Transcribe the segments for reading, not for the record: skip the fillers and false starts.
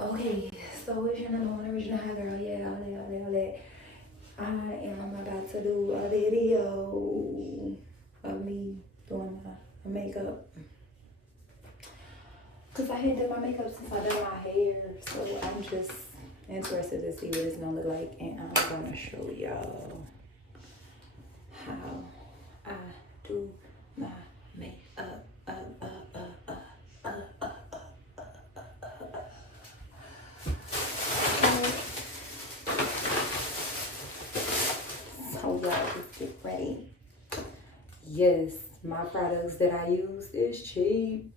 Okay, so it's your number one original hot girl. Yeah, all that. I am about to do a video of me doing my makeup. Because I hadn't done my makeup since I done my hair. So I'm just interested to see what it's going to look like. And I'm going to show y'all how I do my makeup. So y'all just get ready. Yes, my products that I use is cheap.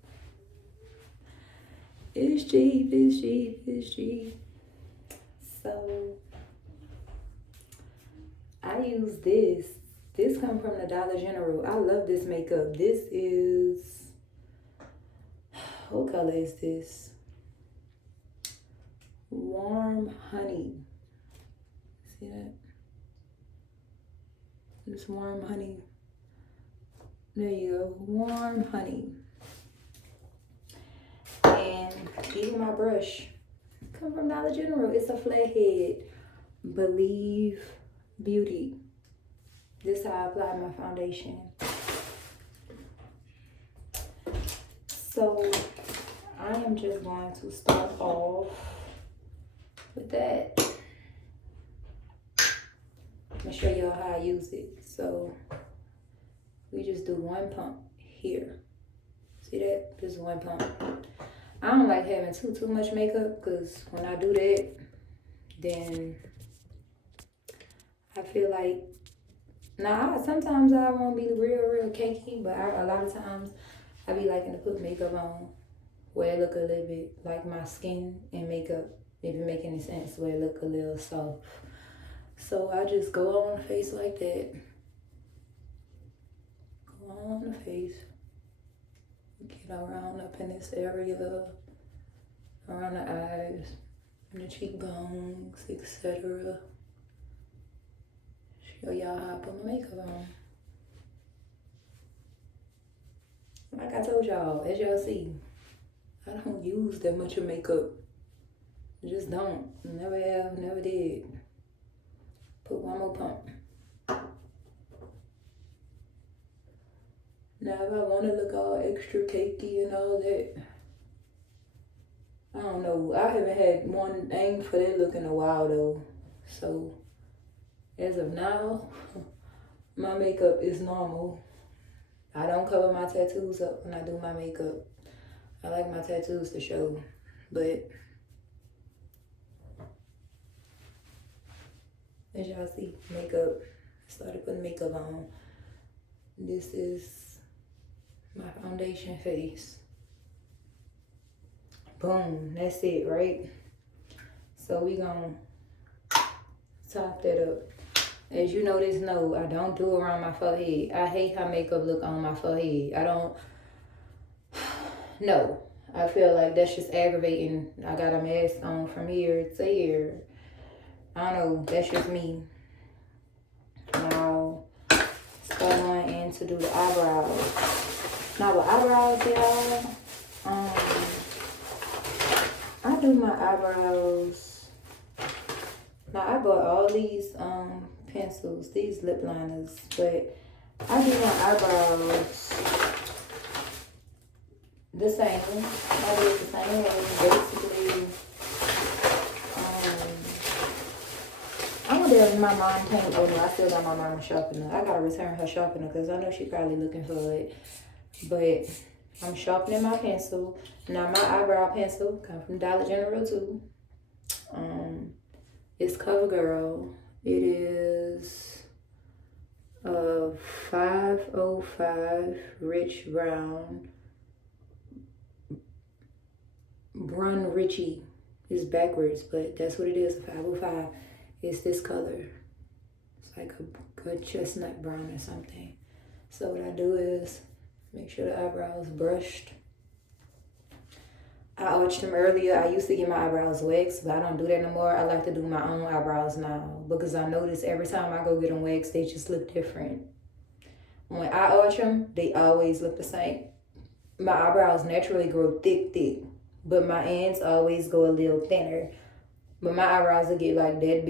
It's cheap. So I use this. This come from the Dollar General. I love this makeup. This is, what color is this? Warm honey. See that? This warm honey. There you go. Warm honey. And even my brush come from Dollar General. It's a flathead. Believe Beauty. This is how I apply my foundation. So I am just going to start off with that. I'm gonna show y'all how I use it. So we just do one pump here. See that? Just one pump. I don't like having too much makeup because when I do that, then I feel like, sometimes I won't be real cakey, but a lot of times I be liking to put makeup on where it look a little bit like my skin and makeup, if it make any sense, where it look a little soft. So I just go on the face like that. Go on the face. Get around up in this area, around the eyes, and the cheekbones, etc. Show y'all how I put my makeup on. Like I told y'all, as y'all see, I don't use that much of makeup. I just don't. Never have, never did. Put one more pump. Now if I want to look all extra cakey and all that, I don't know. I haven't had one aim for that look in a while though. So as of now, my makeup is normal. I don't cover my tattoos up when I do my makeup. I like my tattoos to show, but as y'all see, makeup. I started putting makeup on. This is my foundation face. Boom, that's it, right? So we gonna top that up. As you notice, no, I don't do around my forehead. I hate how makeup look on my forehead. I don't, no. I feel like that's just aggravating. I got a mask on from here to here. I don't know, that's just me. Now, start going in to do the eyebrows. Now with eyebrows, y'all, I do my eyebrows. Now I bought all these pencils, these lip liners, but I do my eyebrows the same. I do it the same way, basically. I wonder if my mom came over. I still got my mama sharpener. I gotta return her sharpener because I know she probably looking for it. But I'm sharpening my pencil. Now my eyebrow pencil come from Dollar General too. It's CoverGirl. It is 505 Rich Brown. Brun Richie is backwards, but that's what it is. 505. It's this color. It's like a good chestnut brown or something. So what I do is make sure the eyebrows brushed. I arched them earlier. I used to get my eyebrows waxed, but I don't do that no more. I like to do my own eyebrows now because I notice every time I go get them waxed, they just look different. When I arch them, they always look the same. My eyebrows naturally grow thick. but my ends always go a little thinner. But my eyebrows will get like that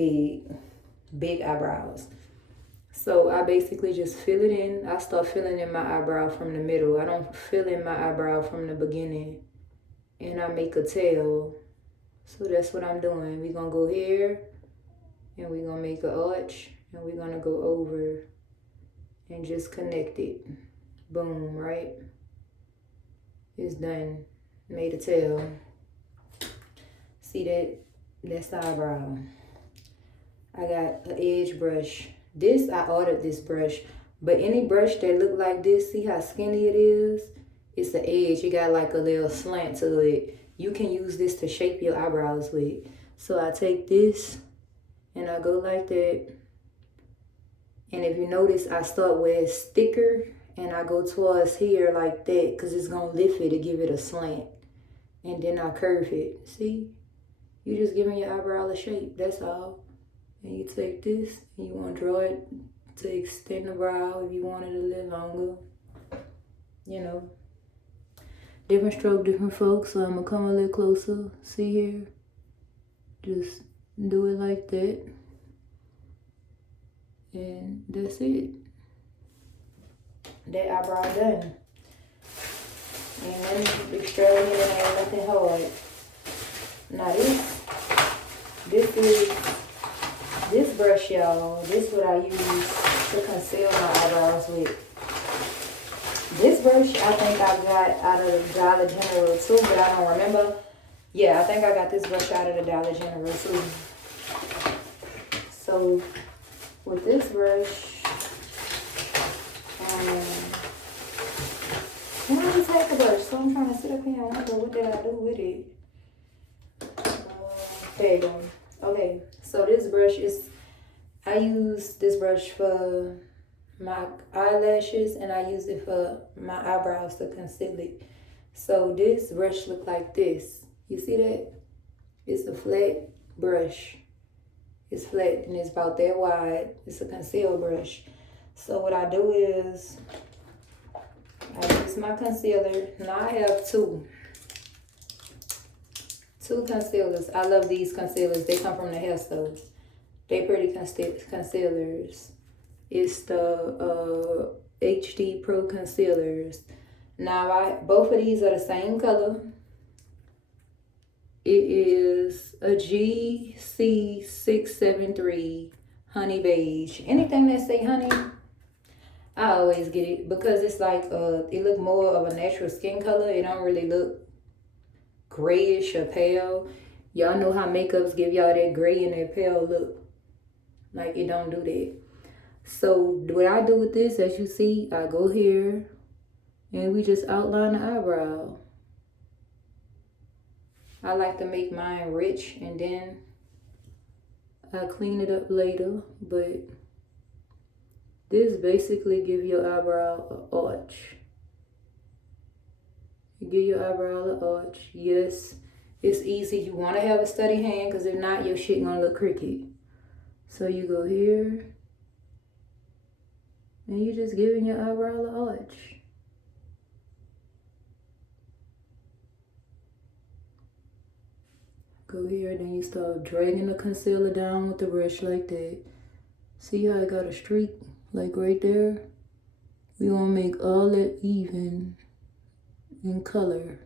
big eyebrows. So I basically just fill it in. I start filling in my eyebrow from the middle. I don't fill in my eyebrow from the beginning. And I make a tail. So that's what I'm doing. We're going to go here and we're going to make an arch and we're going to go over and just connect it. Boom, right? It's done. Made a tail. See that? That's the eyebrow. I got an edge brush. This, I ordered this brush. But any brush that look like this, see how skinny it is? It's the edge. You got like a little slant to it. You can use this to shape your eyebrows with. So I take this and I go like that. And if you notice, I start where it's thicker and I go towards here like that because it's going to lift it to give it a slant. And then I curve it. See? You just giving your eyebrow a shape. That's all. And you take this and you want to draw it to extend the brow if you want it a little longer. You know. Different stroke, different folks. So I'm going to come a little closer. See here? Just do it like that. And that's it. That eyebrow done. And nothing extravagant and nothing hard. Now this brush, y'all. This is what I use to conceal my eyebrows with. This brush I think I got out of Dollar General too, but I don't remember. Yeah, I think I got this brush out of the Dollar General too. So with this brush, can I just take the brush? So I'm trying to sit up here and wonder what did I do with it. There you go. Okay, so this brush is, I use this brush for my eyelashes and I use it for my eyebrows to conceal it. So this brush look like this. You see that? It's a flat brush. It's flat and it's about that wide. It's a conceal brush. So what I do is I use my concealer. Now I have two concealers. I love these concealers. They come from the hair stores. They pretty concealers. It's the HD Pro concealers. Now both of these are the same color. It is a GC673 honey beige. Anything that say honey, I always get it because it's like it look more of a natural skin color. It don't really look grayish or pale. Y'all know how makeups give y'all that gray and that pale look. Like it don't do that. So what I do with this, as you see, I go here and we just outline the eyebrow. I like to make mine rich and then I clean it up later, but this basically give your eyebrow an arch. You give your eyebrow an arch. Yes, it's easy. You want to have a steady hand because if not, your shit gonna look crooked. So you go here and you just giving your eyebrow an arch. Go here, then you start dragging the concealer down with the brush like that. See how I got a streak like right there? We want to make all that even in color.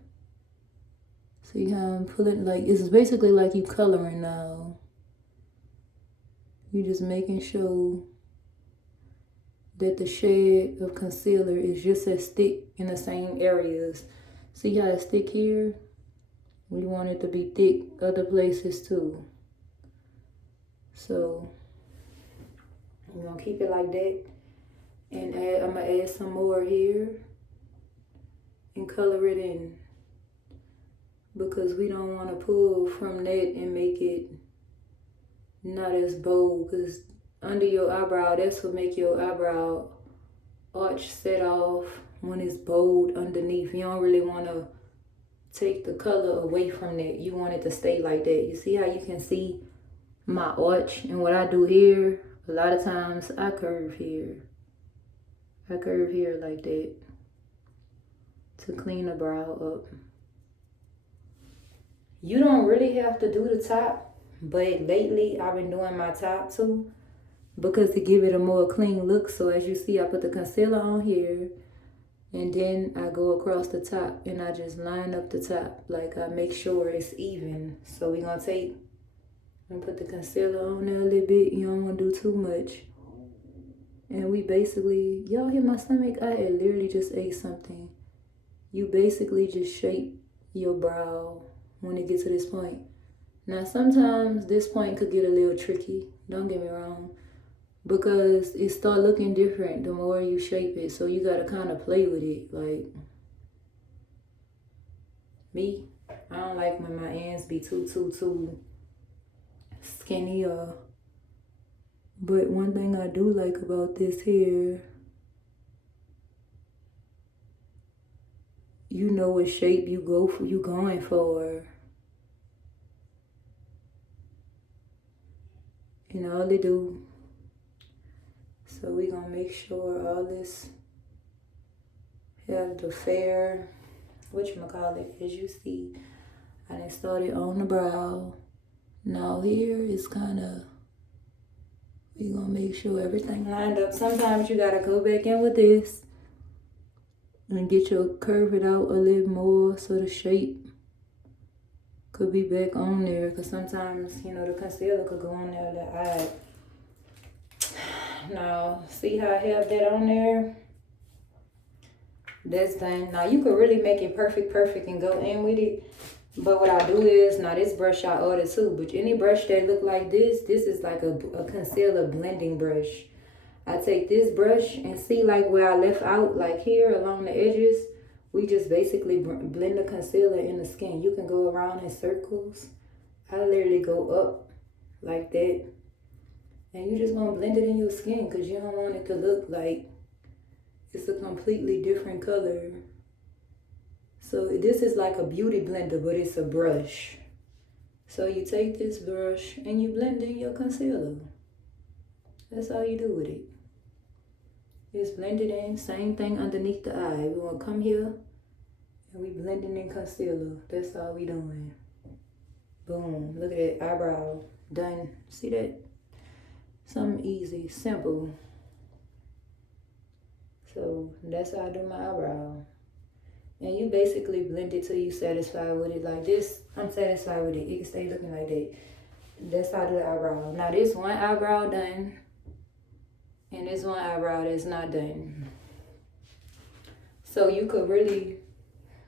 See how I'm pulling, like it's basically like you coloring now. You just making sure that the shade of concealer is just as thick in the same areas. See how it's thick here? We want it to be thick other places too. So I'm gonna keep it like that. And I'm gonna add some more here and color it in. Because we don't want to pull from that and make it not as bold. Because under your eyebrow, that's what make your eyebrow arch set off when it's bold underneath. You don't really want to take the color away from that. You want it to stay like that. You see how you can see my arch? And what I do here, a lot of times I curve here. I curve here like that to clean the brow up. You don't really have to do the top, but lately I've been doing my top too because to give it a more clean look. So as you see, I put the concealer on here and then I go across the top and I just line up the top. Like I make sure it's even. So we're gonna take and put the concealer on there a little bit. You don't wanna do too much. And we basically, y'all hear my stomach? I had literally just ate something. You basically just shape your brow when it gets to this point. Now sometimes this point could get a little tricky, don't get me wrong, because it start looking different the more you shape it. So you gotta kind of play with it. Like me, I don't like when my ends be too skinny or. But one thing I do like about this here, you know what shape you going for. And all they do. So we gonna make sure all this have the fair, whatchamacallit, as you see. I done started on the brow. Now here is kinda, we gonna make sure everything lined up. Sometimes you gotta go back in with this and get your curve it out a little more so the shape could be back on there. Cause sometimes, you know, the concealer could go on there that eye. Now, see how I have that on there? That's done. Now you could really make it perfect and go in with it. But what I do is, now this brush I ordered too, but any brush that look like this is like a concealer blending brush. I take this brush and see like where I left out, like here along the edges, we just basically blend the concealer in the skin. You can go around in circles. I literally go up like that. And you just want to blend it in your skin because you don't want it to look like it's a completely different color. So this is like a beauty blender, but it's a brush. So you take this brush and you blend in your concealer. That's all you do with it. Just blend it in. Same thing underneath the eye. We want to come here and we blending in concealer. That's all we doing. Boom. Look at that eyebrow. Done. See that? Something easy, simple. So that's how I do my eyebrow. And you basically blend it till you satisfied with it. Like this, I'm satisfied with it. It can stay looking like that. That's how I do the eyebrow. Now this one eyebrow done. And this one eyebrow that's not done. So you could really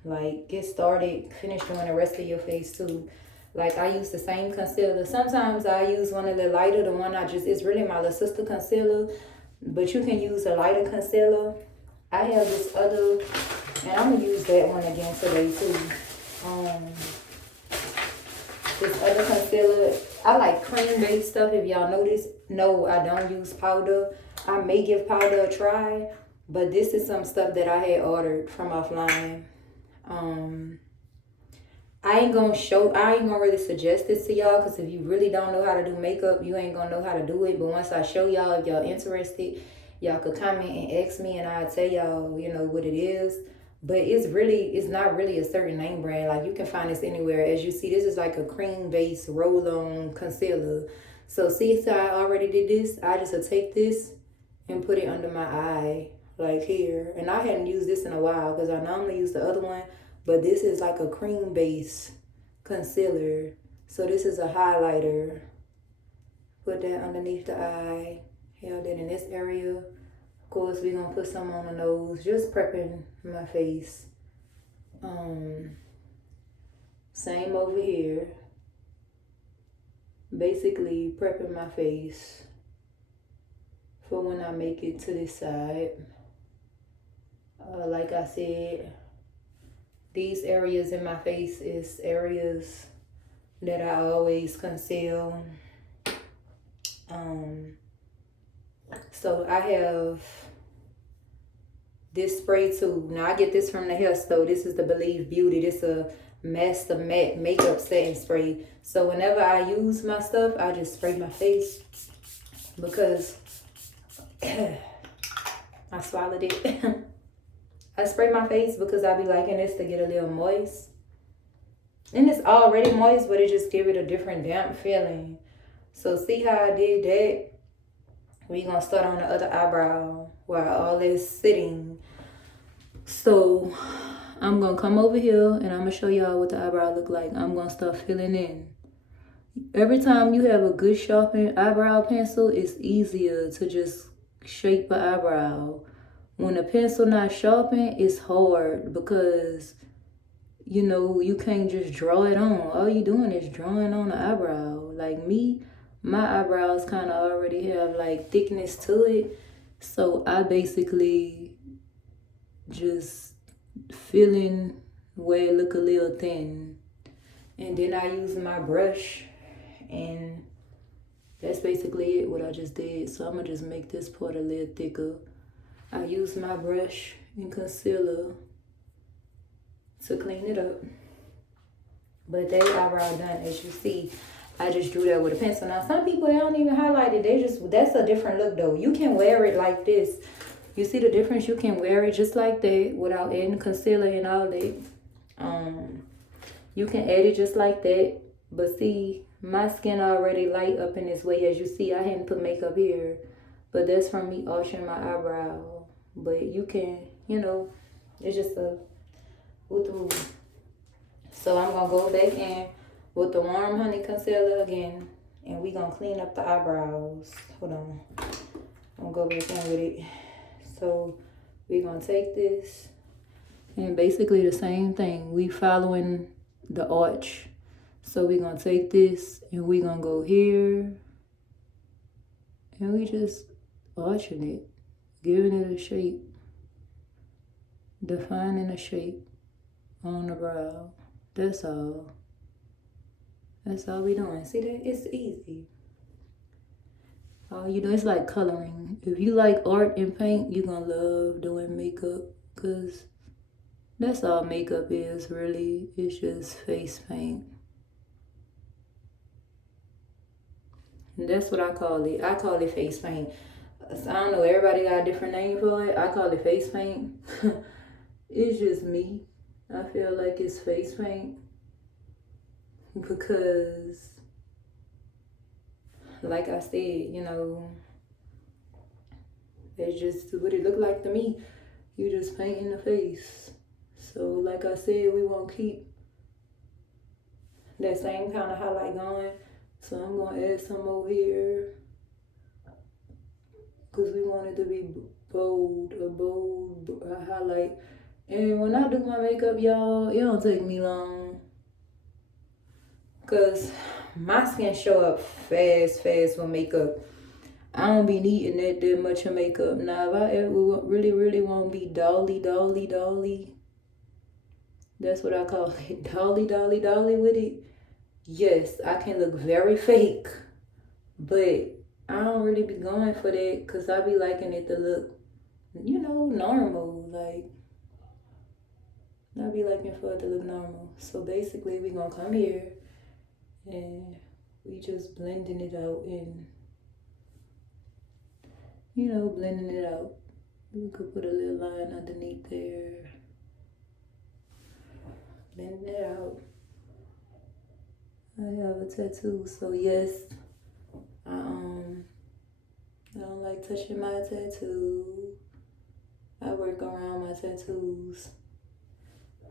like get started, finish doing the rest of your face too. Like I use the same concealer. Sometimes I use one of the lighter, the one it's really my little sister concealer. But you can use a lighter concealer. I have this other, and I'm gonna use that one again today too. This other concealer, I like cream-based stuff. If y'all notice, no, I don't use powder. I may give powder a try, but this is some stuff that I had ordered from offline. I ain't gonna really suggest this to y'all because if you really don't know how to do makeup, you ain't gonna know how to do it. But once I show y'all, if y'all interested, y'all could comment and ask me and I'll tell y'all, you know, what it is. But it's not really a certain name brand. Like you can find this anywhere. As you see, this is like a cream-based roll-on concealer. So see how I already did this? I just will take this and put it under my eye, like here. And I hadn't used this in a while because I normally use the other one. But this is like a cream base concealer. So this is a highlighter. Put that underneath the eye. Held it in this area. Of course, we're going to put some on the nose. Just prepping my face. Same over here. Basically prepping my face for when I make it to this side. Like I said, these areas in my face is areas that I always conceal. So I have this spray too. Now I get this from the hair store. This is the Believe Beauty. This is a Master Matte Makeup Setting Spray. So whenever I use my stuff, I just spray my face because I swallowed it. I spray my face because I be liking this to get a little moist. And it's already moist, but it just give it a different damp feeling. So see how I did that? We gonna start on the other eyebrow while all this sitting. So I'm gonna come over here and I'm gonna show y'all what the eyebrow look like. I'm gonna start filling in. Every time you have a good sharpened eyebrow pencil, it's easier to just shape an eyebrow. When a pencil not sharpened, it's hard because you can't just draw it on. All you doing is drawing on the eyebrow. Like me, my eyebrows kind of already have like thickness to it. So I basically just filling where it look a little thin. And then I use my brush, and that's basically it, what I just did. So I'm gonna just make this part a little thicker. I use my brush and concealer to clean it up. But they eyebrow done, as you see. I just drew that with a pencil. Now some people, they don't even highlight it. That's a different look though. You can wear it like this. You see the difference? You can wear it just like that without adding concealer and all that. You can add it just like that. But see, my skin already light up in this way. As you see, I hadn't put makeup here. But that's from me arching my eyebrow. But you can, it's just a woo. So I'm going to go back in with the warm honey concealer again. And we going to clean up the eyebrows. Hold on. I'm going to go back in with it. So we're going to take this. And basically the same thing. We following the arch. So we're going to take this and we're going to go here. And we just arching it. Giving it a shape. Defining a shape on the brow. That's all. That's all we doing. See that? It's easy. All you do is like coloring. If you like art and paint, you're gonna love doing makeup, because that's all makeup is really. It's just face paint. And that's what I call it. I call it face paint. I don't know, everybody got a different name for it. I call it face paint. It's just me. I feel like it's face paint because, like I said, it's just what it looked like to me. You just painting the face. So like I said, we won't keep that same kind of highlight going. So I'm going to add some over here because we want it to be bold, a bold highlight. And when I do my makeup, y'all, it don't take me long because my skin show up fast with makeup. I don't be needing that much of makeup. Now, if I ever really want to be dolly, that's what I call it, dolly with it. Yes, I can look very fake, but I don't really be going for that because I be liking it to look, normal. Like, I be liking for it to look normal. So basically, we gonna come here and we just blending it out and, blending it out. We could put a little line underneath there. Blending it out. I have a tattoo, so yes, I don't like touching my tattoo. I work around my tattoos.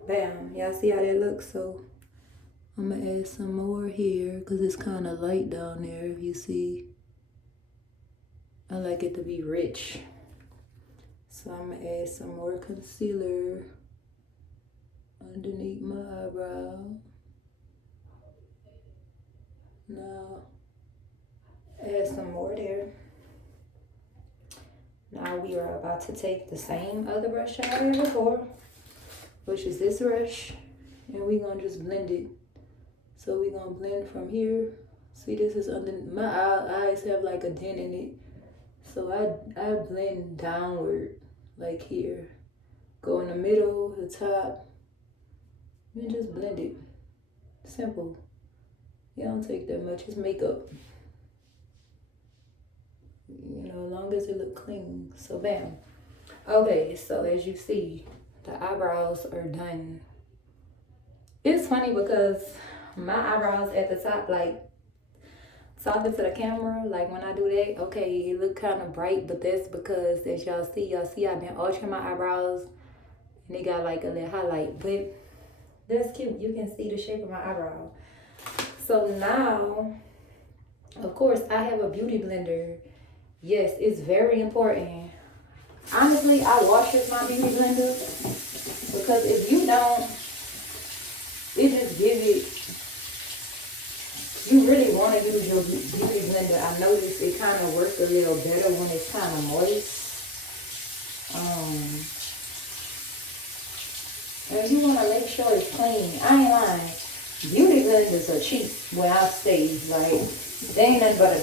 Bam, y'all see how that looks? So I'm gonna add some more here because it's kind of light down there, if you see. I like it to be rich. So I'm gonna add some more concealer underneath my eyebrow. Now, add some more there. Now we are about to take the same other brush I had before, which is this brush, and we're gonna just blend it. So we're gonna blend from here. See, this is under, my eyes have like a dent in it. So I blend downward, like here. Go in the middle, the top, and just blend it. Simple. It don't take that much, it's makeup. As long as it look clean. So bam. Okay, so as you see, the eyebrows are done. It's funny because my eyebrows at the top, like talking to the camera, like when I do that, okay, it look kind of bright, but that's because as y'all see I've been altering my eyebrows and they got like a little highlight, but that's cute. You can see the shape of my eyebrow. So now, of course, I have a beauty blender. Yes, it's very important. Honestly, I wash with my beauty blender because if you don't, it just gives it. You really want to use your beauty blender. I noticed it kind of works a little better when it's kind of moist. And you want to make sure it's clean. I ain't lying. Beauty blenders are cheap where I stay. Like, they ain't nothing but $1.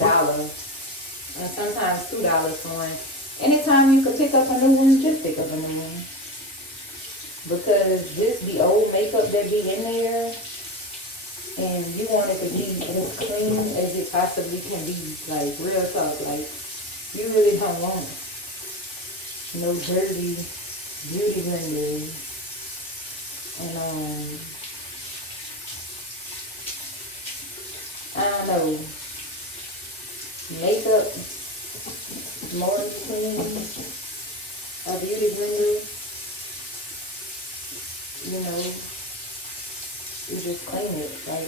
And sometimes $2 for one. Anytime you can pick up a new one, just pick up a new one. Because this be old makeup that be in there. And you want it to be as clean as it possibly can be. Like, real talk. Like, you really don't want no dirty beauty blenders. And, I don't know. Makeup more clean. A beauty blender. You know, you just clean it. Like,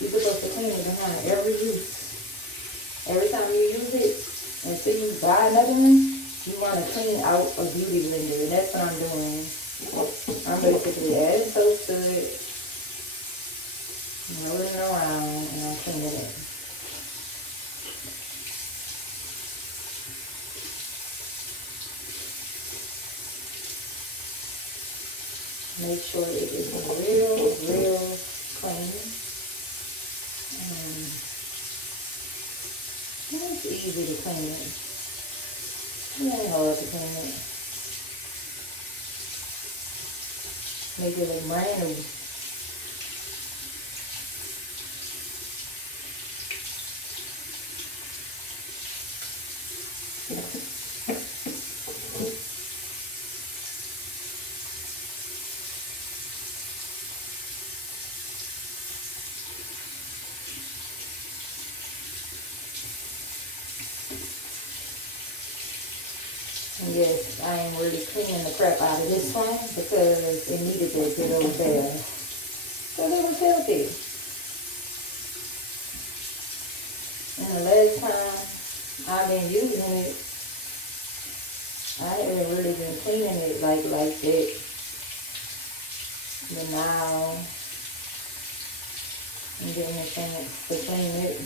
you're supposed to clean it behind every use. Every time you use it, until you buy another one, you want to clean out a beauty blender. And that's what I'm doing. I'm basically adding soap to it, rolling it around, and I'm cleaning it. Make sure it is real clean. It's easy to clean it. It ain't hard to clean it. Make it look brand new. And yes, I am really cleaning the crap out of this one because it needed that good old bath. So it was filthy. And the last time I've been using it, I haven't really been cleaning it like that. But now I'm getting a chance to clean it.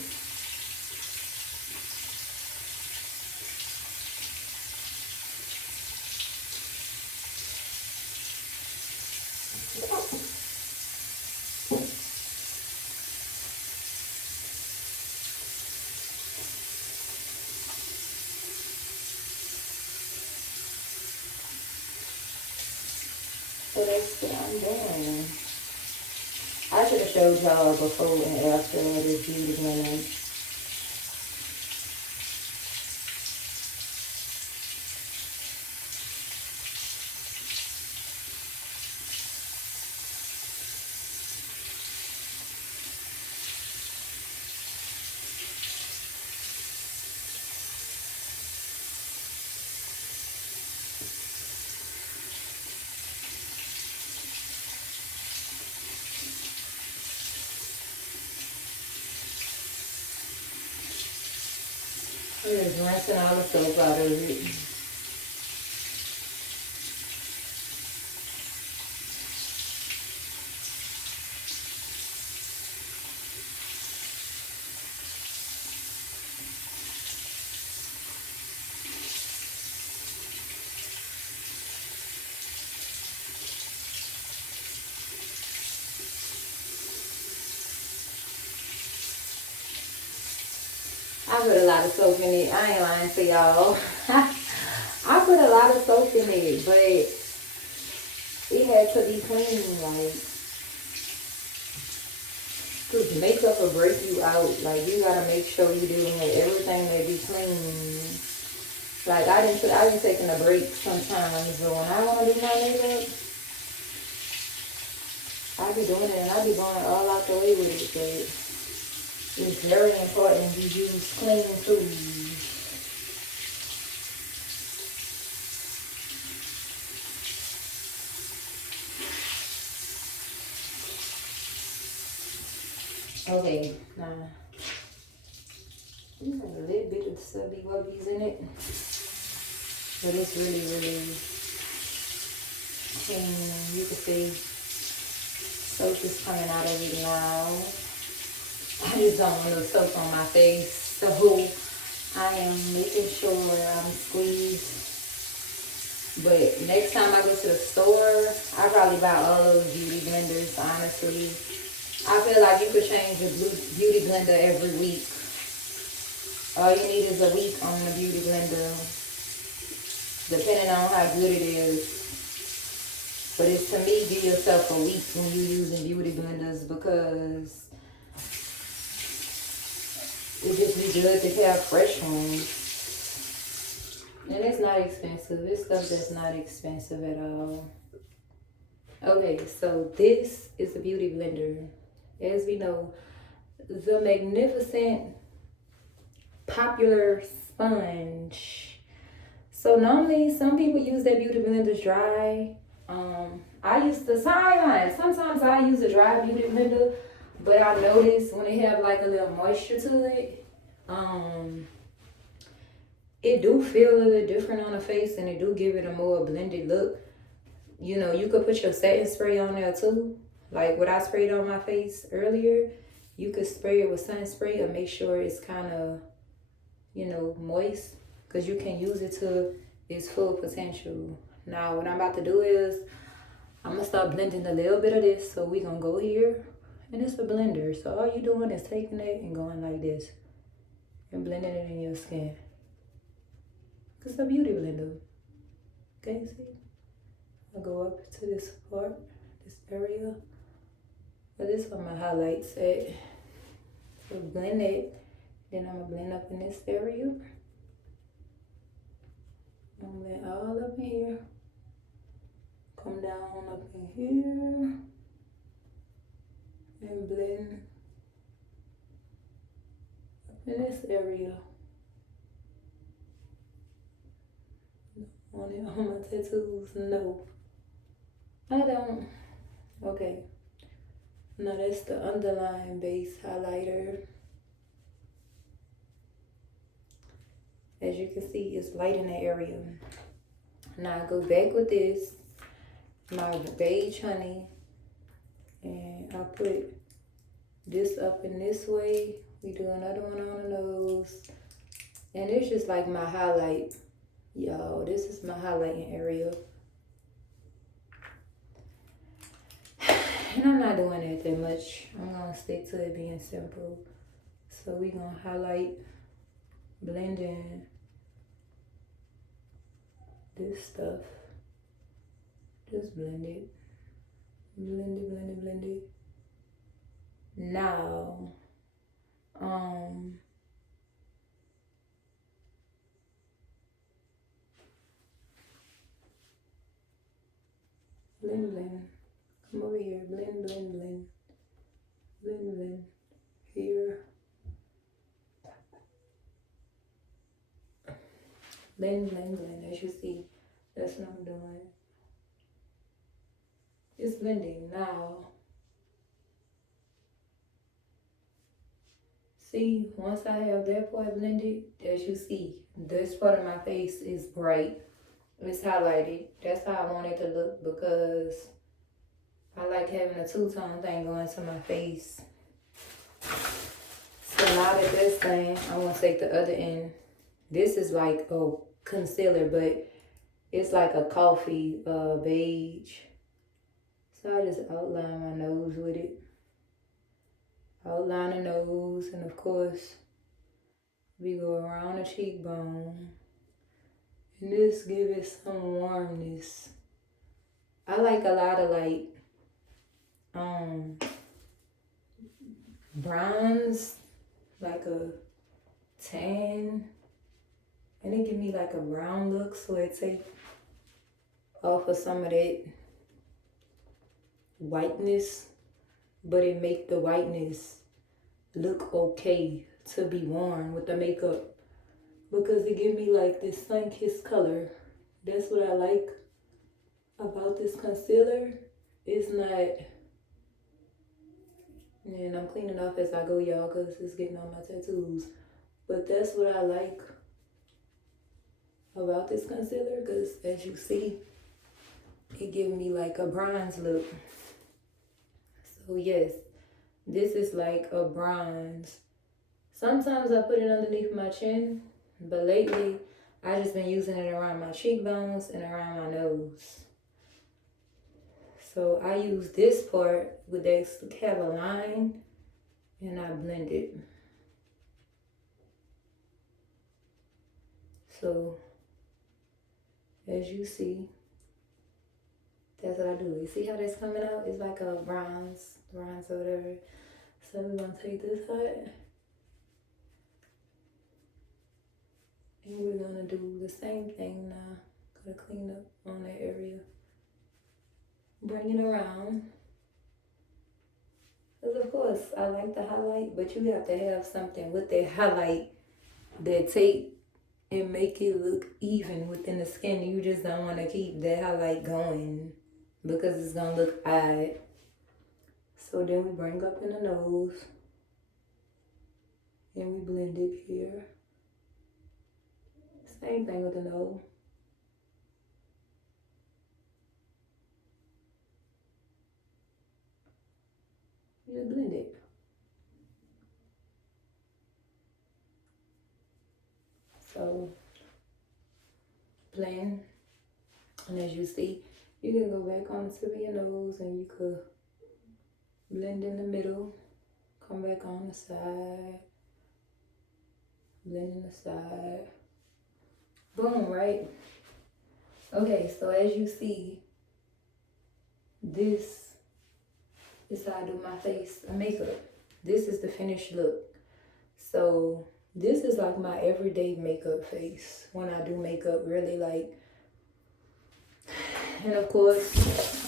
So that's what I'm doing. I should have showed y'all before and after this beauty blender. I'm just rinsing all the soap out of it. I put a lot of soap in it. I ain't lying to y'all. I put a lot of soap in it, but it had to be clean, like, cause makeup will break you out. Like, you gotta make sure you're doing everything may be clean. Like, I be taking a break sometimes, but when I wanna do my makeup, I be doing it and I be going all out the way with it, but it's very important to use clean food. Okay, now you have a little bit of subby wubbies in it, but it's really, really clean. You can see soap is coming out of it now. I just don't want no soap on my face, so I am making sure I'm squeezed. But next time I go to the store, I probably buy all those beauty blenders, honestly. I feel like you could change your beauty blender every week. All you need is a week on the beauty blender, depending on how good it is. But it's, to me, give yourself a week when you're using beauty blenders, because it just be good to have fresh ones. And it's not expensive. It's stuff that's not expensive at all. Okay, so this is a beauty blender. As we know, the magnificent popular sponge. So normally some people use their beauty blenders dry. I used to, sometimes I use a dry beauty blender, but I notice when it have like a little moisture to it, it do feel a little different on the face, and it do give it a more blended look. You know, you could put your setting spray on there too. Like what I sprayed on my face earlier, you could spray it with sun spray or make sure it's kind of, you know, moist, because you can use it to its full potential. Now what I'm about to do is I'm gonna start blending a little bit of this. So we gonna go here, and it's a blender. So all you doing is taking it and going like this and blending it in your skin. It's a beauty blender. Okay, see? I'll go up to this part, this area. But this is where my highlights at. So blend it. Then I'm gonna blend up in this area. I'm gonna blend all up in here. Come down up in here. And blend up in this area. On it, on my tattoos, no. I don't. Okay. Now that's the underlying base highlighter. As you can see, it's light in the area. Now I go back with this, my beige honey, and I put this up in this way. We do another one on the nose. And it's just like my highlight. Y'all, this is my highlighting area. And I'm not doing it that much. I'm gonna stick to it being simple. So we gonna highlight, blend in this stuff. Just blend it. Blend it, blend it, blend it. Now, blend, blend. Come over here, blend, blend, blend. Blend, blend. Here. Blend, blend, blend. As you see, that's what I'm doing. It's blending now. See, once I have that part blended, as you see, this part of my face is bright. It's highlighted. That's how I want it to look, because I like having a two-tone thing going to my face. So now that this thing, I'm gonna take the other end. This is like a concealer, but it's like a coffee beige. So I just outline my nose with it. Outline the nose, and of course, we go around the cheekbone. And this give it some warmness. I like a lot of like bronze, like a tan, and it give me like a brown look, so it take off of some of that whiteness but it make the whiteness look okay to be worn with the makeup, because it give me like this sun-kissed color. That's what I like about this concealer. It's not, and I'm cleaning off as I go, y'all, because it's getting on my tattoos. But that's what I like about this concealer, because as you see, it gives me like a bronze look. So yes, this is like a bronze. Sometimes I put it underneath my chin, but lately I just been using it around my cheekbones and around my nose. So I use this part with this have a line, and I blend it. So as you see, that's what I do. You see how that's coming out? It's like a bronze or whatever. So we're gonna take this part, and we're gonna do the same thing now. Gotta clean up on that area. Bring it around. Because of course, I like the highlight, but you have to have something with that highlight that take and make it look even within the skin. You just don't want to keep that highlight going because it's going to look odd. So then we bring up in the nose and we blend it here. Same thing with the nose. You just blend it. So blend, and as you see, you can go back on the tip of your nose and you could blend in the middle, come back on the side, blend in the side. Boom, right? Okay, so as you see, this is how I do my face and makeup. This is the finished look. So this is like my everyday makeup face when I do makeup, really like. And of course,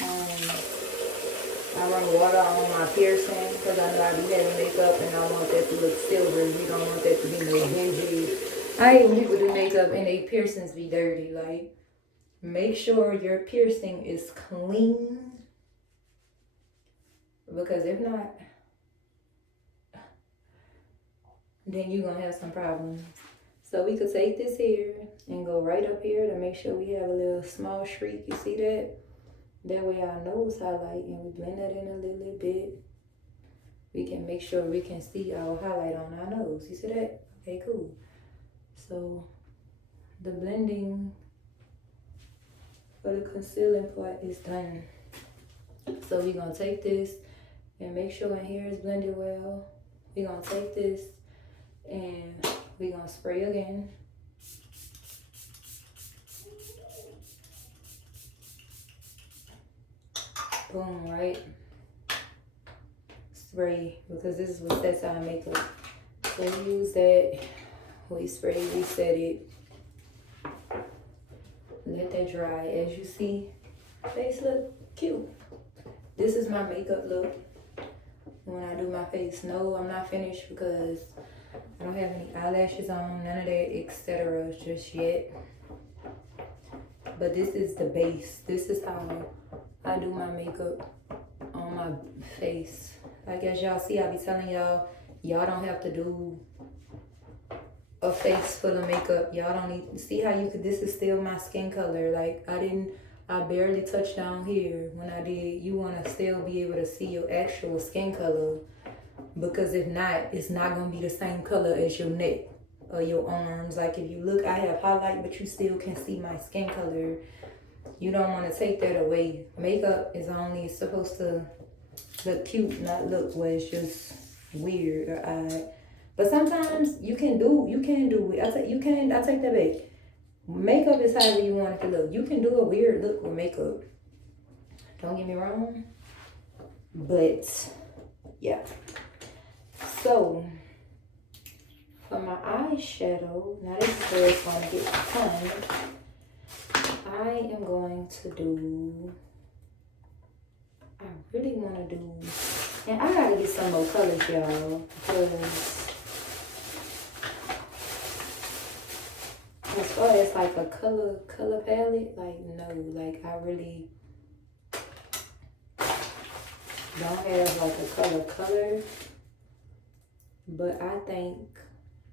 I run water on my piercing because I know I be having makeup and I want that to look silver. We don't want that to be no dingy. I hate when people do makeup and they piercings be dirty. Like, make sure your piercing is clean, because if not, then you're gonna have some problems. So we could take this here and go right up here to make sure we have a little small streak. You see that? That way our nose highlight, and we blend that in a little bit. We can make sure we can see our highlight on our nose. You see that? Okay, cool. So the blending for the concealing part is done. So we're gonna take this and make sure in here is blended well. We're gonna take this and we're gonna spray again. Boom, right? Spray, because this is what sets our makeup. So we use that, we spray, reset it, let that dry. As you see, face look cute. This is my makeup look when I do my face. No, I'm not finished because I don't have any eyelashes on, none of that, etc. just yet. But this is the base. This is how I do my makeup on my face. Like as y'all see, I be telling y'all, y'all don't have to do a face full of makeup. Y'all don't need, see how you could, this is still my skin color. Like I barely touched down here. When I did, you want to still be able to see your actual skin color, because if not, it's not going to be the same color as your neck or your arms. Like if you look, I have highlight, but you still can see my skin color. You don't want to take that away. Makeup is only supposed to look cute, not look where it's just weird or odd. But sometimes you can do it. I take that back. Makeup is however you want it to look. You can do a weird look with makeup. Don't get me wrong. But yeah. So for my eyeshadow, now this is where it's gonna get fun. I am going to do, I really want to do And I gotta get some more colors, y'all, because as far as like a color palette, like no, like I really don't have like a color, but I think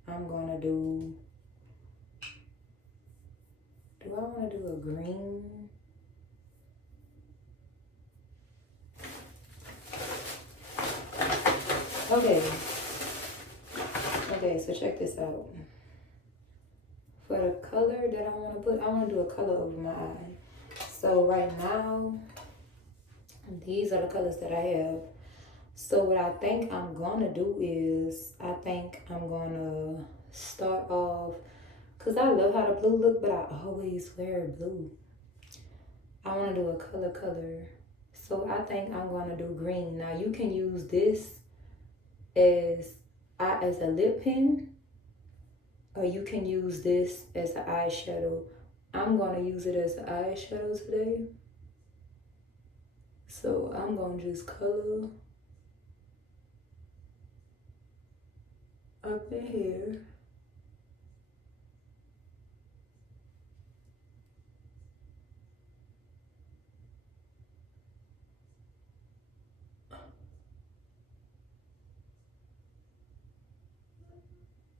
I'm gonna do I want to do a green? Okay, so check this out. For the color that I want to put, I want to do a color over my eye. So right now, these are the colors that I have. So what I think I'm going to do is, I think I'm going to start off, because I love how the blue look, but I always wear blue. I want to do a color. So I think I'm going to do green. Now you can use this as a lip pen, or you can use this as an eyeshadow. I'm going to use it as an eyeshadow today. So I'm going to just color up in here.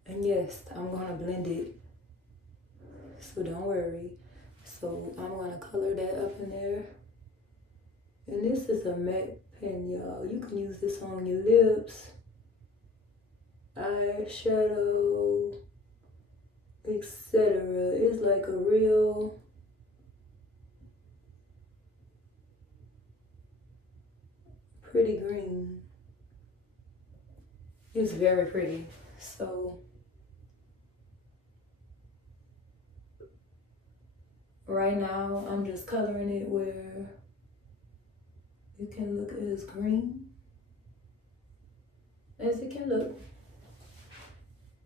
And yes, I'm going to blend it. So don't worry. So I'm going to color that up in there. And this is a MAC pen, y'all. You can use this on your lips, eyeshadow, etc. It's like a real pretty green. It's very pretty. So right now I'm just coloring it where it can look as green as it can look.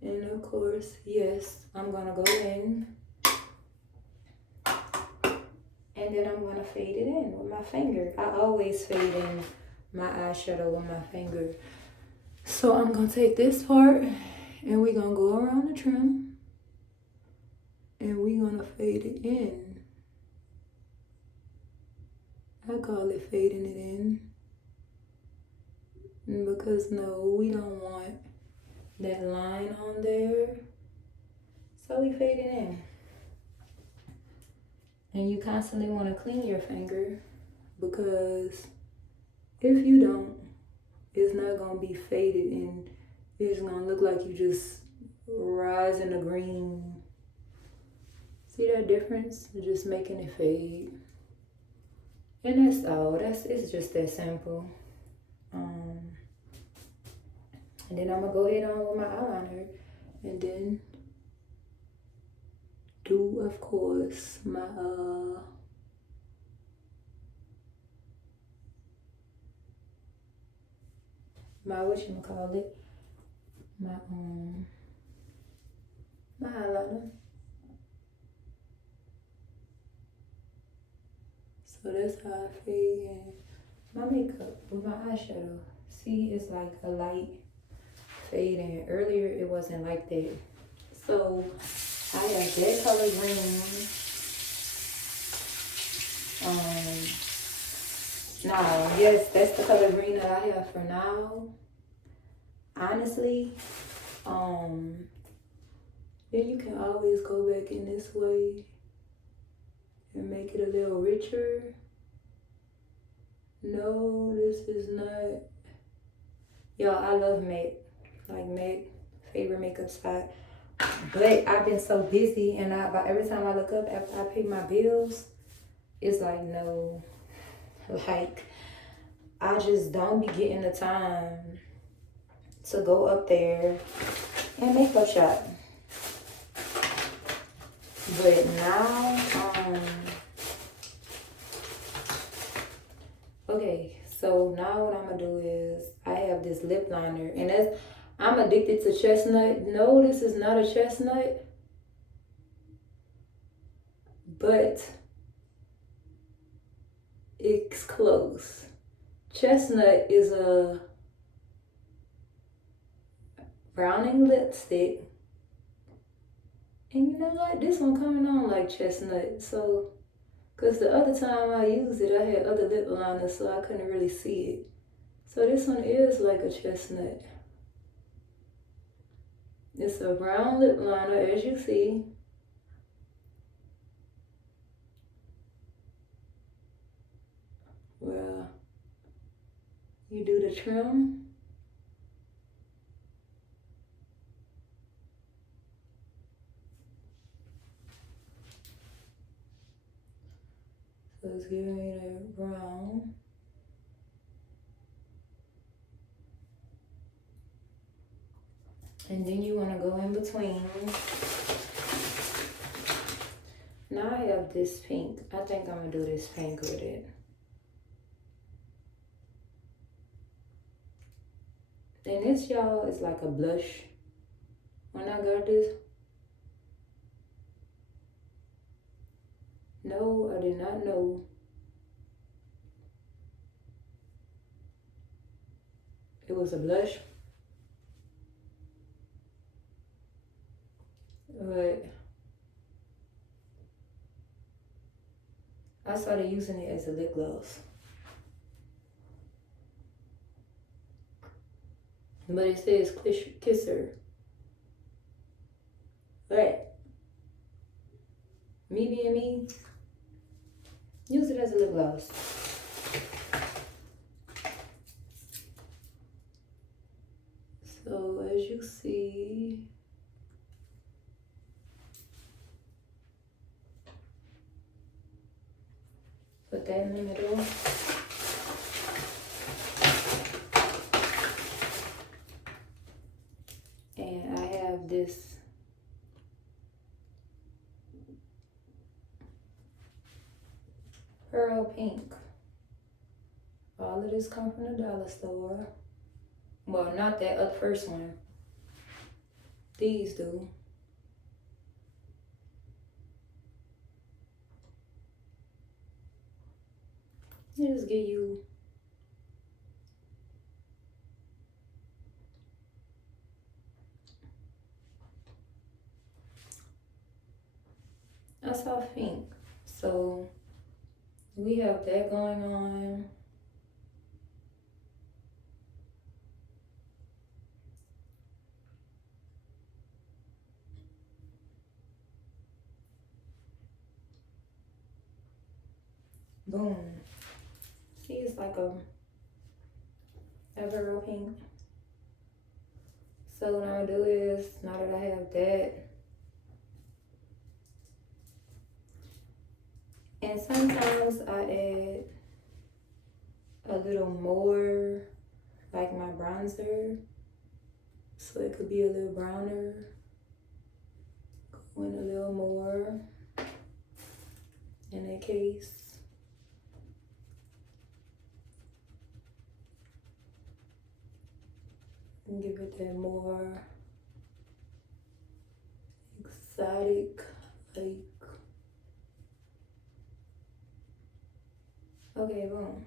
And of course, yes, I'm gonna go in and then I'm gonna fade it in with my finger. I always fade in my eyeshadow with my finger. So I'm gonna take this part and we're gonna go around the trim and we're gonna fade it in. I call it fading it in because no, we don't want that line on there. So we fade it in. And you constantly want to clean your finger because if you don't, it's not going to be faded and it's going to look like you just rise in the green. See that difference? Just making it fade. And that's all. It's just that simple. And then I'm gonna go ahead on with my eyeliner and then do, of course, my whatchamacallit, my eyeliner. So that's how I fade in my makeup with my eyeshadow. See, it's like a light fade in. Earlier it wasn't like that. So I have that color green. Now, yes, that's the color green that I have for now. Honestly, then you can always go back in this way and make it a little richer. No, this is not. Y'all, I love MAC. Like MAC, favorite makeup spot. But I've been so busy and every time I look up after I pay my bills, it's like no. Like I just don't be getting the time to go up there and makeup shop. But now, okay, so now what I'm gonna do is I have this lip liner and I'm addicted to chestnut. No, this is not a chestnut, but it's close. Chestnut is a browning lipstick. And you know what? This one coming on like chestnut. So, because the other time I used it, I had other lip liners, so I couldn't really see it. So this one is like a chestnut. It's a brown lip liner, as you see. Where you do the trim. So it's giving me that brown. And then you want to go in between. Now I have this pink. I think I'm going to do this pink with it. And this, y'all, is like a blush. When I got this. No, I did not know. It was a blush. But I started using it as a lip gloss. But it says kisser. But me being me, use it as a lip gloss. So as you see, put that in the middle. And I have this pearl pink. All of this come from the dollar store. Well, not that first one. These do. Just give you a soft pink. So we have that going on. Boom. See, it's like a ever pink. So what I'm gonna do is, now that I have that, and sometimes I add a little more, like my bronzer, so it could be a little browner. Go in a little more in that case. And give it that more exotic, like, okay, boom.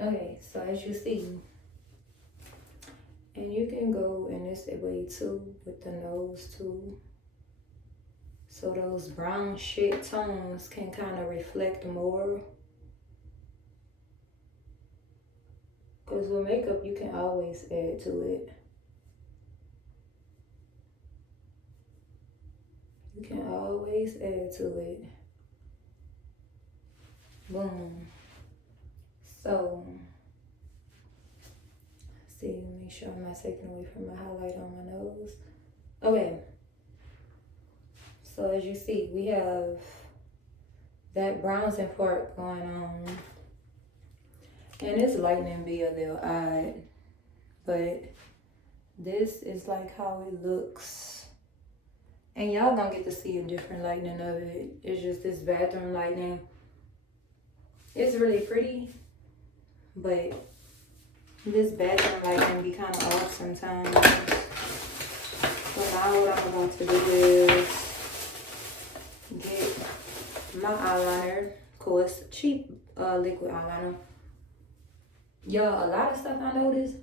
Okay, so as you see, and you can go in this way too, with the nose too. So those brown shit tones can kind of reflect more. Because with makeup, you can always add to it. You can always add to it. Boom. So, see, make sure I'm not taking away from my highlight on my nose. Okay. So as you see, we have that bronzing part going on. And this lightning be a little odd, but this is like how it looks. And y'all gonna get to see a different lighting of it. It's just this bathroom lighting. It's really pretty, but this bathroom lighting be kind of off sometimes. So now what I'm about to do is get my eyeliner, of course, cheap liquid eyeliner. Y'all, a lot of stuff I noticed,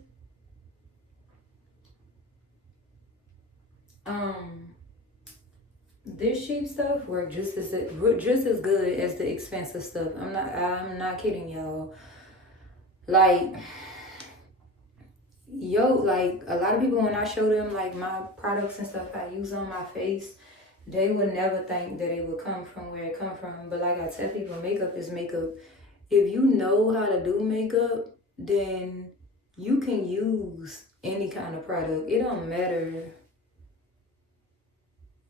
this cheap stuff work just as good as the expensive stuff. I'm not kidding y'all. Like, like a lot of people, when I show them like my products and stuff I use on my face, they would never think that it would come from where it come from. But like I tell people, makeup is makeup. If you know how to do makeup, then you can use any kind of product. It don't matter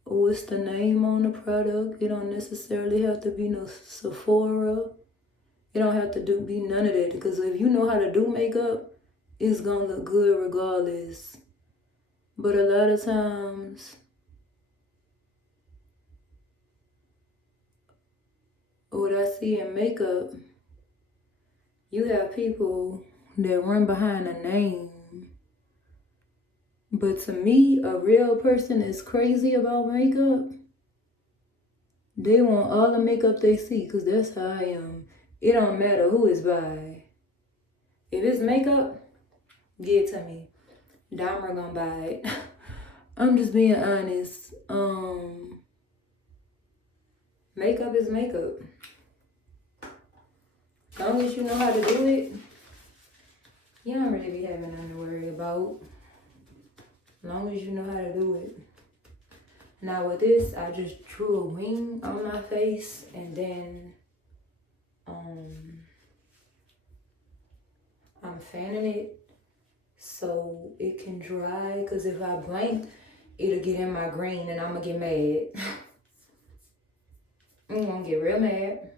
what's the name on the product. It don't necessarily have to be no Sephora. It don't have to be none of that. Because if you know how to do makeup, it's gonna look good regardless. But a lot of times, what I see in makeup, you have people that run behind a name. But to me, a real person is crazy about makeup. They want all the makeup they see, because that's how I am. It don't matter who it's by. If it's makeup, give it to me. Dahmer gonna buy it. I'm just being honest. Makeup is makeup. As long as you know how to do it, you don't really be having nothing to worry about. As long as you know how to do it. Now with this, I just drew a wing on my face and then I'm fanning it so it can dry, because if I blank, it'll get in my green and I'm gonna get mad. I'm gonna get real mad.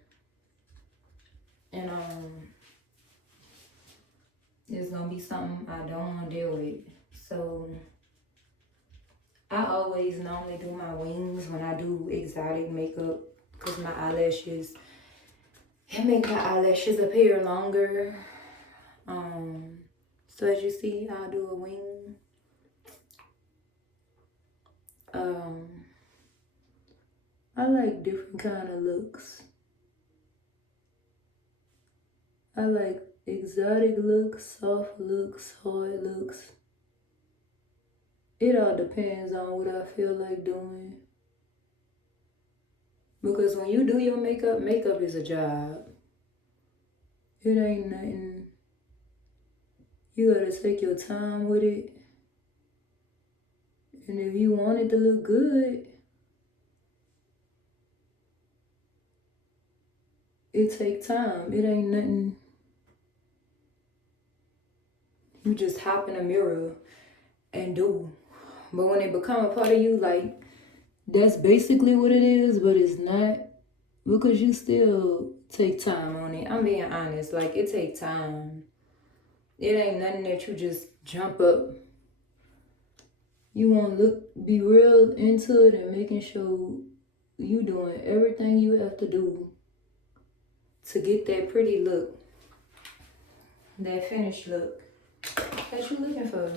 And it's gonna be something I don't wanna deal with. So I always normally do my wings when I do exotic makeup, because my eyelashes, it make my eyelashes appear longer. So as you see, I'll do a wing. I like different kind of looks. I like exotic looks, soft looks, hard looks. It all depends on what I feel like doing. Because when you do your makeup, makeup is a job. It ain't nothing. You gotta take your time with it. And if you want it to look good, it take time. It ain't nothing. You just hop in a mirror and do. But when it become a part of you, like, that's basically what it is, but it's not, because you still take time on it. I'm being honest. Like, it take time. It ain't nothing that you just jump up. You want to be real into it and making sure you doing everything you have to do to get that pretty look, that finished look that you're looking for.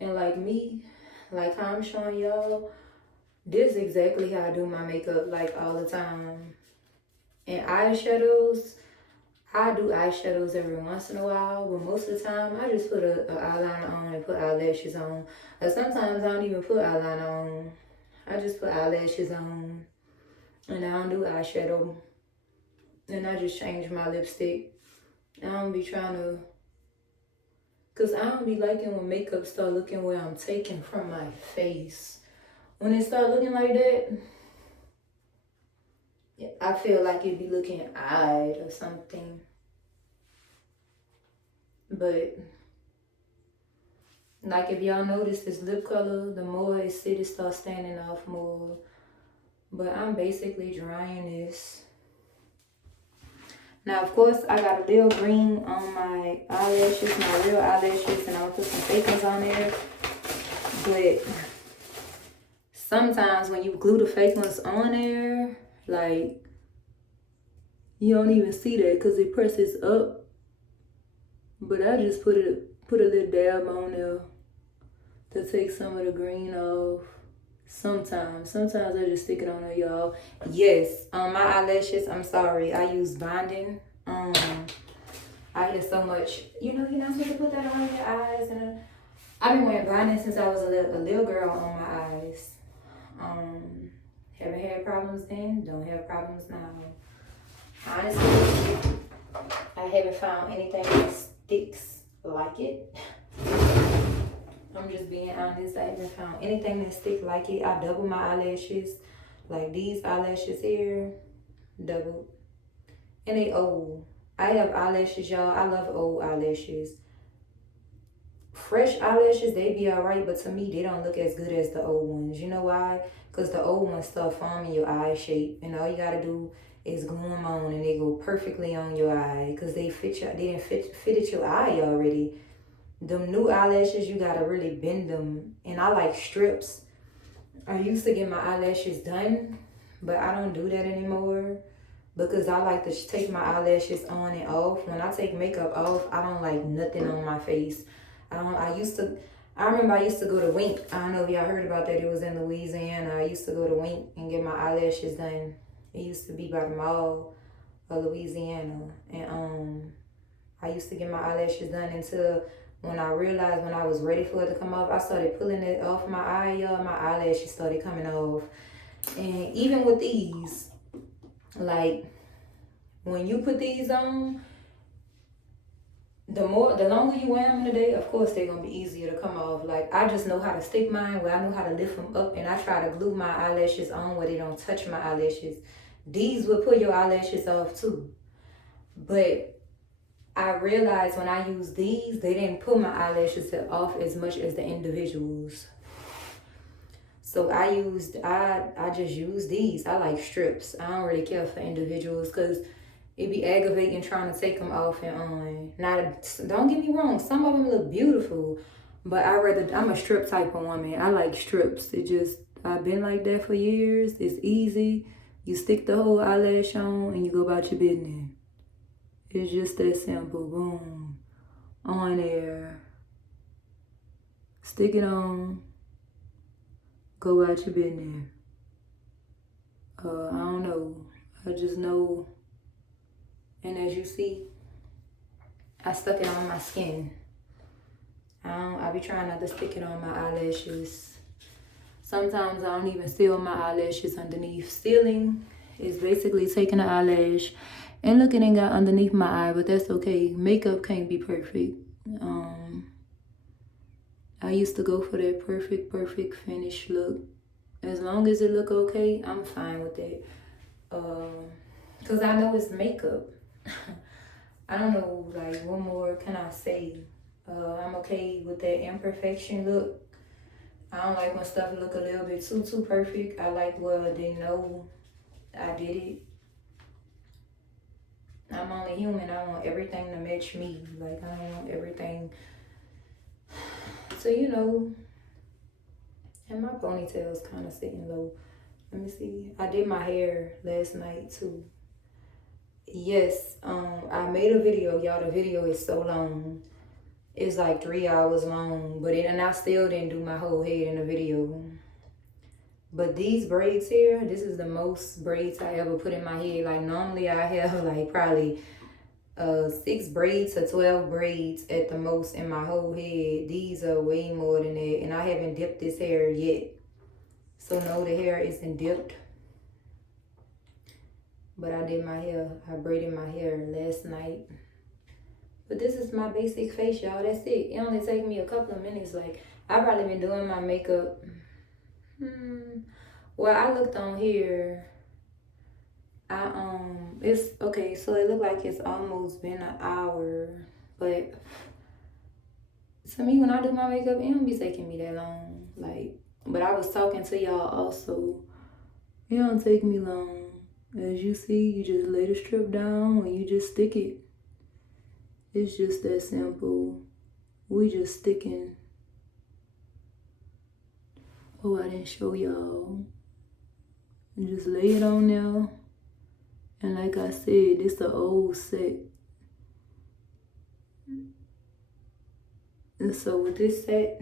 And like me, like how I'm showing y'all, this is exactly how I do my makeup, like all the time. And eyeshadows, I do eyeshadows every once in a while, but most of the time I just put an eyeliner on and put eyelashes on. Or sometimes I don't even put eyeliner on. I just put eyelashes on and I don't do eyeshadow. And I just change my lipstick. I don't be trying to, because I don't be liking when makeup start looking where I'm taking from my face. When it start looking like that, I feel like it be looking odd or something. But like if y'all notice this lip color, the more it sit, it starts standing off more. But I'm basically drying this. Now, of course, I got a little green on my eyelashes, my real eyelashes, and I'll put some fake ones on there. But sometimes when you glue the fake ones on there, like, you don't even see that because it presses up. But I just put a little dab on there to take some of the green off. Sometimes I just stick it on there, y'all. Yes, on my eyelashes, I'm sorry, I use bonding. I like it so much. You're not supposed to put that on your eyes. And I've been wearing blindness since I was a little girl on my eyes. Haven't had problems then, don't have problems now. Honestly, I haven't found anything that sticks like it. I'm just being honest. I haven't found anything that sticks like it. I double my eyelashes. Like these eyelashes here, double. And they old. I have eyelashes, y'all. I love old eyelashes. Fresh eyelashes, they be alright, but to me, they don't look as good as the old ones. You know why? Because the old ones start forming your eye shape. And all you gotta do is glue them on and they go perfectly on your eye. Because they didn't fit your eye already. Them new eyelashes, you gotta really bend them. And I like strips. I used to get my eyelashes done, but I don't do that anymore. Because I like to take my eyelashes on and off. When I take makeup off, I don't like nothing on my face. I remember I used to go to Wink. I don't know if y'all heard about that. It was in Louisiana. I used to go to Wink and get my eyelashes done. It used to be by the mall of Louisiana. And I used to get my eyelashes done until when I realized when I was ready for it to come off, I started pulling it off my eye, y'all. My eyelashes started coming off. And even with these, like when you put these on, the longer you wear them in a day, of course they're gonna be easier to come off. Like I just know how to stick mine where I know how to lift them up, and I try to glue my eyelashes on where they don't touch my eyelashes. These will pull your eyelashes off too, but I realized when I use these, they didn't pull my eyelashes off as much as the individuals. So I just use these. I like strips. I don't really care for individuals because it be aggravating trying to take them off and on. Now, don't get me wrong, some of them look beautiful, but I'm a strip type of woman. I like strips. I've been like that for years. It's easy. You stick the whole eyelash on and you go about your business. It's just that simple. Boom. On there. Stick it on. Go about your business. I don't know. I just know. And as you see, I stuck it on my skin. I be trying not to stick it on my eyelashes. Sometimes I don't even seal my eyelashes underneath. Sealing is basically taking an eyelash and looking at it underneath my eye, but that's okay. Makeup can't be perfect. I used to go for that perfect finished look. As long as it look okay, I'm fine with it. Cause I know it's makeup. I don't know, like, what more can I say? I'm okay with that imperfection look. I don't like when stuff look a little bit too perfect. I like where they know I did it. I'm only human. I want everything to match me. Like, I don't want everything to, and my ponytail's kind of sitting low. Let me see. I did my hair last night too. Yes, I made a video, y'all. The video is so long. It's like 3 hours long, and I still didn't do my whole head in the video. But these braids here, this is the most braids I ever put in my head. Like normally I have like probably 6 braids or 12 braids at the most in my whole head. These are way more than that, and I haven't dipped this hair yet. So no, the hair isn't dipped. But I did my hair. I braided my hair last night. But this is my basic face, y'all. That's it. It only takes me a couple of minutes. Like, I've probably been doing my makeup. Well, I looked on here. It's okay. So it looked like it's almost been an hour. But to me, when I do my makeup, it don't be taking me that long. Like, but I was talking to y'all also. It don't take me long. As you see, you just lay the strip down and you just stick it. It's just that simple. We just sticking. Oh, I didn't show y'all. And just lay it on there. And like I said, this the old set. And so with this set,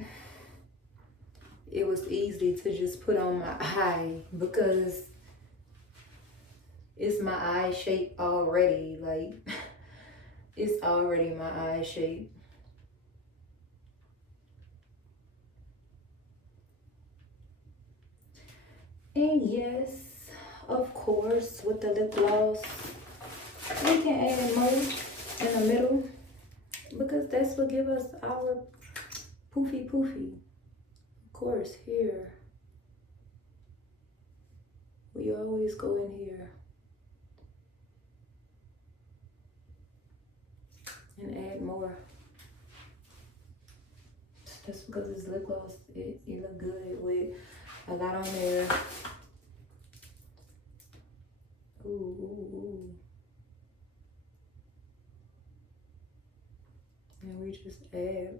it was easy to just put on my eye because it's my eye shape already. Like, It's already my eye shape. And yes, of course, with the lip gloss, we can add more in the middle because that's what give us our poofy poofy. Of course, here. We always go in here and add more. Just because it's lip gloss, it look good with a lot on there. Ooh, ooh, ooh. And we just add.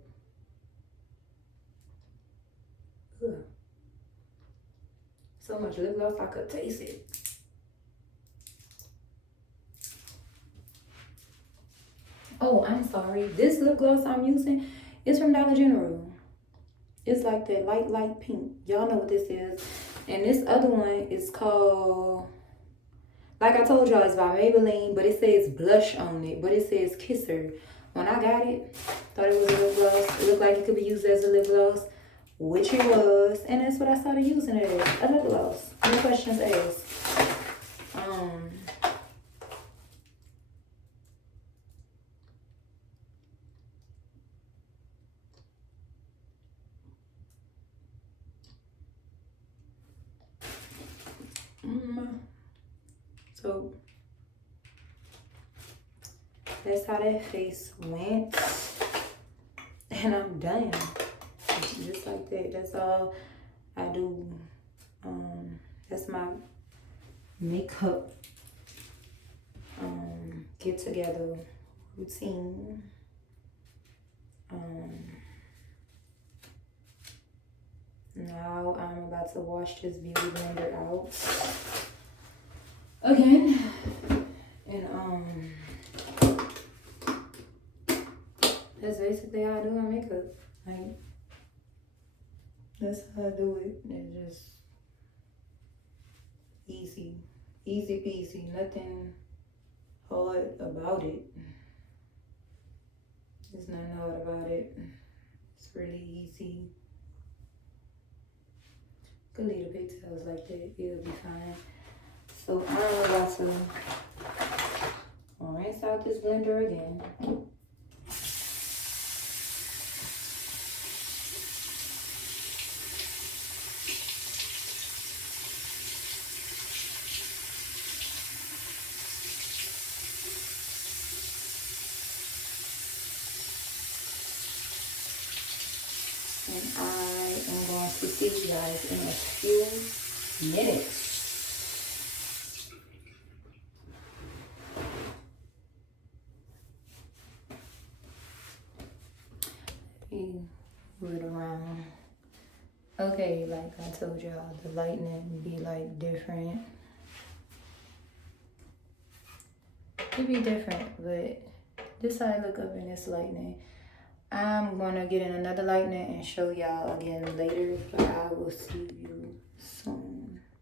Ugh. So much lip gloss, I could taste it. Oh, I'm sorry. This lip gloss I'm using is from Dollar General. It's like that light pink. Y'all know what this is. And this other one is called, like I told y'all, it's by Maybelline, but it says blush on it, but it says Kisser. When I got it, thought it was a lip gloss. It looked like it could be used as a lip gloss, which it was, and that's what I started using it as, a lip gloss. No questions asked. So that's how that face went, and I'm done. Just like that. That's all I do. That's my makeup get together routine. Now I'm about to wash this beauty blender out again, and that's basically how I do my makeup. Like, that's how I do it. It's just easy peasy, nothing hard about it. There's nothing hard about it. It's really easy. Could leave the pigtails like that, it'll be fine. So I'm about to rinse out this blender again. And I am going to see you guys in a few minutes. Move it around. Okay, like I told y'all, the lightning be like different. It be different, but this how I look up in this lightning. I'm gonna get in another lightning and show y'all again later, but I will see you soon.